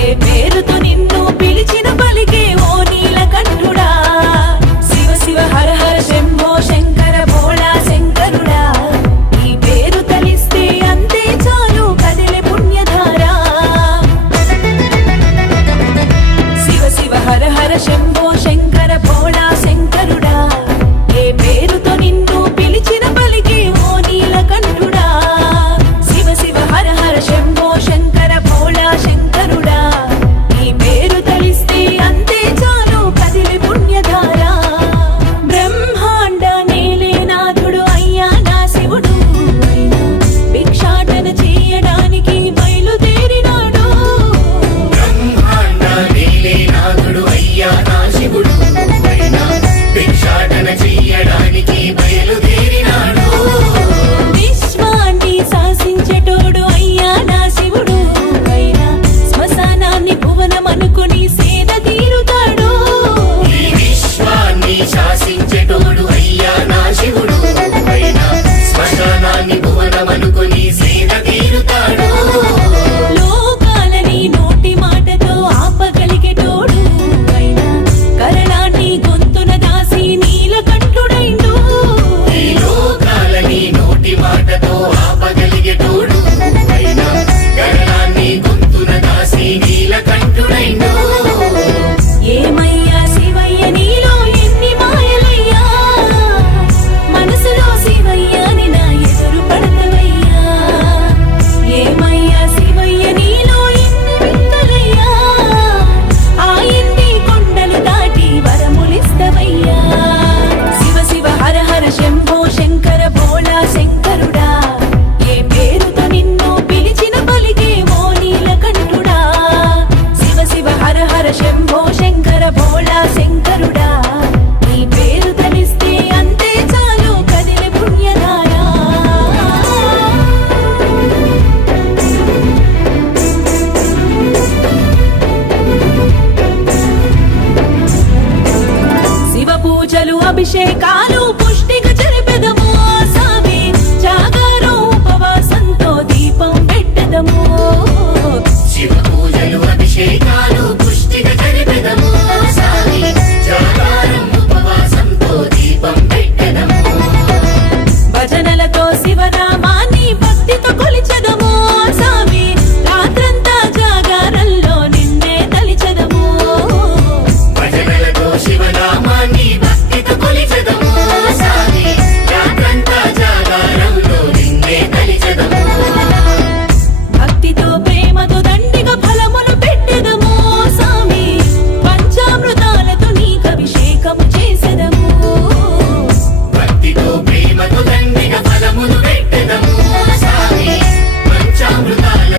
ఏ పేరుతో నిన్ను పిలిచిన పలికే ఓ నీలకంఠుడా శివ శివ హర హర శంభో శంకర భోళా శంకరుడా ఈ పేరు తలిస్తే అంతే చాలు కదిలే పుణ్యధారా శివ శివ హర హర శంభో శంకర భోళా శంకరుడా ఏ పేరుతో నిన్ను పిలిచిన పలికే ఓ నీలకంఠుడా శివ శివ హర హర శంభో శంకర భోళా శంకరుడా ఈ పేరు తలిస్తే అంతే చాలు కదిలే పుణ్యధారా బ్రహ్మాండ నేలేనాథుడు అయ్యా నా శివుడు అయినా భిక్షాటన చేయడానికి బయలుదేరినాడు బ్రహ్మాండ నీలేనాథుడు అయ్యా నా శివుడు అయినా భిక్షాటన చెయ్యడానికి బయలుదేరినాడు విశ్వాన్ని శాసించేటోడు అయ్యా నా శివుడు అయినా శ్మశానాన్ని భువనమనుకుని సేద తీరుతాడు ఈ విశ్వాన్ని శాసించేటోడు అయ్యా నా శివుడు అయినా శ్మశానాన్ని భువనమనుకొని సేద తీరుతాడు లోకాలని నోటి మాటతో ఆపగలిగేటోడు అయినా కరణాన్ని గొంతున దాసి నీలకంఠుడైండు ఈ లోకాలని నోటి మాటతో ఆపగలిగేటోడు అయినా గరణాన్ని గొంతున దాసి నీలకంఠుడైండు ఏమయ్యా శివయ్య నీలో ఎన్ని మాయలయ్యా మనసులో శివయ్యని నా ఎదురు పడతవయ్యా ఏమయ్యా శివయ్య నీలో ఎన్ని వింతలయ్యా ఆ ఎన్ని కొండలు దాటి వరములిస్తవయ్యా శివ శివ హర హర శంభో శంకర భోళా శంకరుడా ఏ పేరుతో నిన్ను పిలిచిన పలికే ఓ నీలకంఠుడా శివ శివ హర హర శంభో శంకర భోళా శంకరుడా నీ పేరు తలిస్తే అంతే చాలు కదిలే పుణ్యధారా శివ పూజలు అభిషేకా